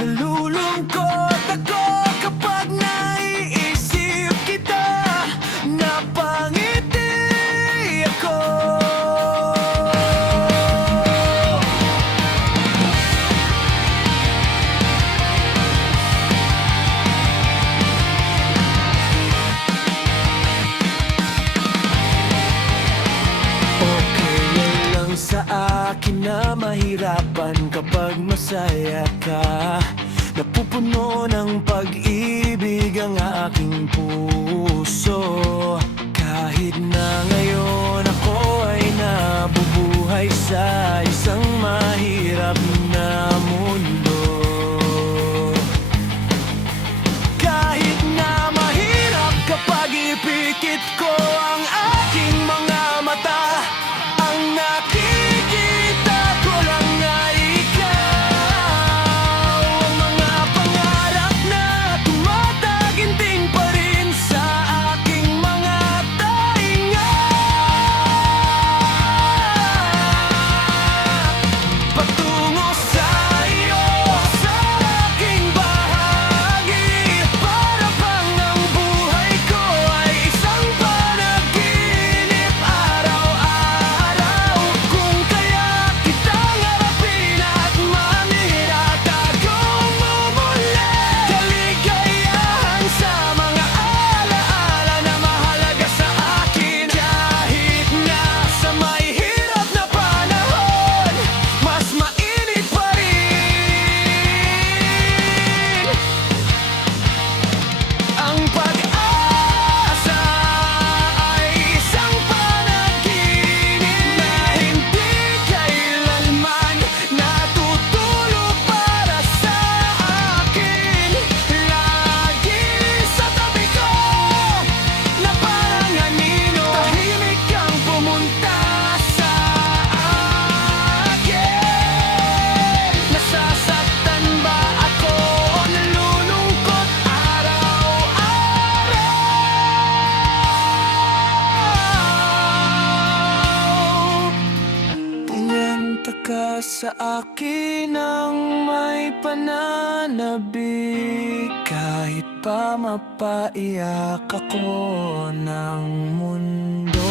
Nalulungkot ako kapag naiisip kita. Napangiti ako. Okay lang sa akin na mahirapan kapag masaya ka. Napupuno ng pag-ibig ang aking puso. Kahit na ngayon ako ay nabubuhay sa isang mahirap na mundo. Kahit na mahirap kapag ipikit ko ang aking mga mata, ang nakikita ko lang ay ikaw. Ang mga pangarap na tumataginting pa rin sa aking mga tainga. Patungo sa iyo, sa aking bahagi, para bang ang buhay ko ay isang panaginip araw-araw. Kung kaya kitang harapin at manirata kong mumuli, kaligayahan sa mga alaala na mahalaga sa akin. Kahit na sa may hirap na panahon, mas mainit pa rin ang pag-asa. Ay isang panaginip na hindi kailanman natutulog para sa akin. Lagi sa tabi ko na parang anino, tahimik kang pumunta sa akin. Nasasaktan ba ako o nalulungkot araw-araw? Pumenta ka sa akin ng may pananabik, kahit pa mapaiyak ako ng mundo.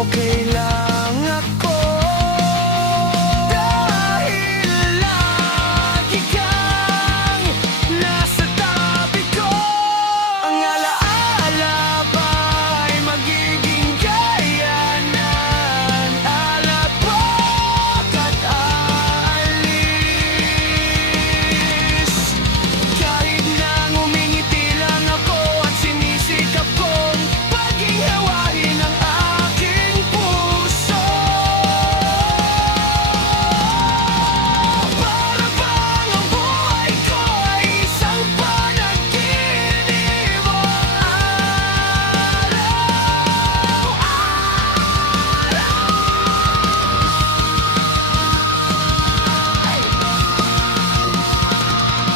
Okay lang ako dahil lagi kang nasa tabi ko. Ang alaala pa ay magiging gaya ng alapok at aalis. Kahit na ngumingiti lang ako at sinisikap kong paghihawain ang aking puso. Para bang ang buhay ko ay isang panaginip araw-araw.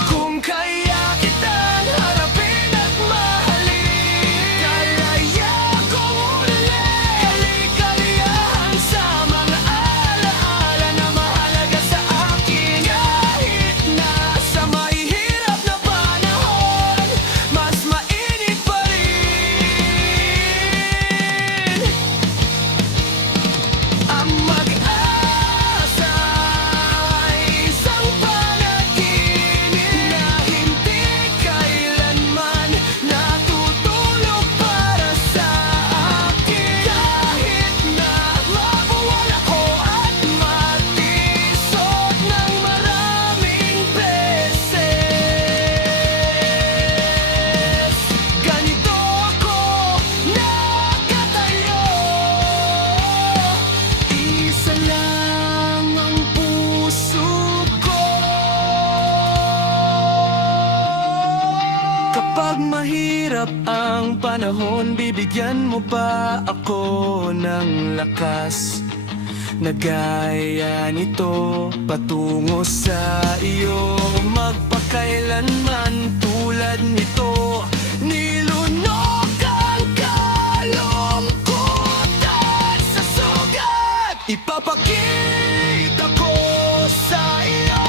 Kung kaya kitang harapin at mahalin, kalaya kong muli, kaligaliyahan sa mga alaala na mahalaga sa akin. Kahit na sa mahirap na panahon, mas mainit pa rin ang mag-asa. Ay isang panaginip na hindi kailanman natutulog para sa akin. Kahit na mabuwal ako at matisod ng maraming beses, ganito ako nakatayo. Isa lang ang puso ko. Kapag mahirap ang panahon, bibigyan mo ba ako ng lakas na gaya nito? Patungo sa iyo, magpakailanman tulad nito. Nilunok ang kalungkutan sa sugat. Ipapakita ko sa iyo